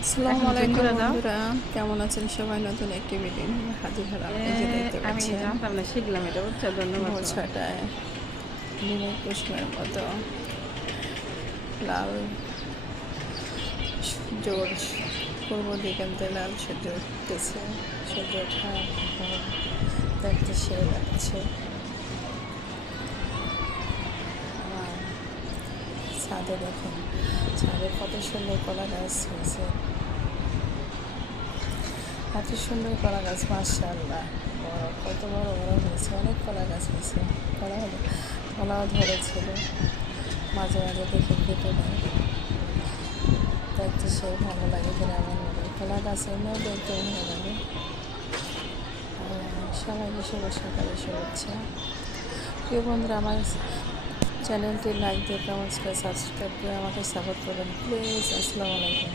আসসালামু এখন জুন আলাইকুম করে দাও। বন্ধুরা, কেমন আছেন সবাই? নতুন একটি ভিডিও নিয়ে হাজির হলাম। এই যে দেখতে আমি পাচ্ছেন জানতাম না, শিখলাম এটা, বুঝছো? ধন্যবাদ ভোর তোমাকে। ছটায় ডিমের কুসুমের মতো লাল সূর্য, পূর্ব দিগন্তে লাল সূর্য উঠতেছে। সূর্য ওঠার পর দেখতে সে লাগছে। আর ছাদে দেখুন, ছাদে কত সুন্দর কলা গাছ হয়েছে, এত সুন্দর কলা গাছ, মাশাআল্লাহ। বড়, কত বড় বড় হয়েছে, অনেক কলা গাছ হয়েছে। কলাও ধরেছিল, মাঝে মাঝে দেখে কেটে নেয়, দেখতে সে ভালো লাগে। গ্রামের মধ্যে কলা গাছ এমনিও দেখতে ভালো লাগে। সবাইকে শুভ সকালে শুভেচ্ছা। প্রিয় বন্ধুরা, আমার চ্যানেলটি লাইক দিয়ে, কমেন্টস করে, সাবস্ক্রাইব করে আমাকে সাপোর্ট করবেন প্লিজ। আসসালামু আলাইকুম।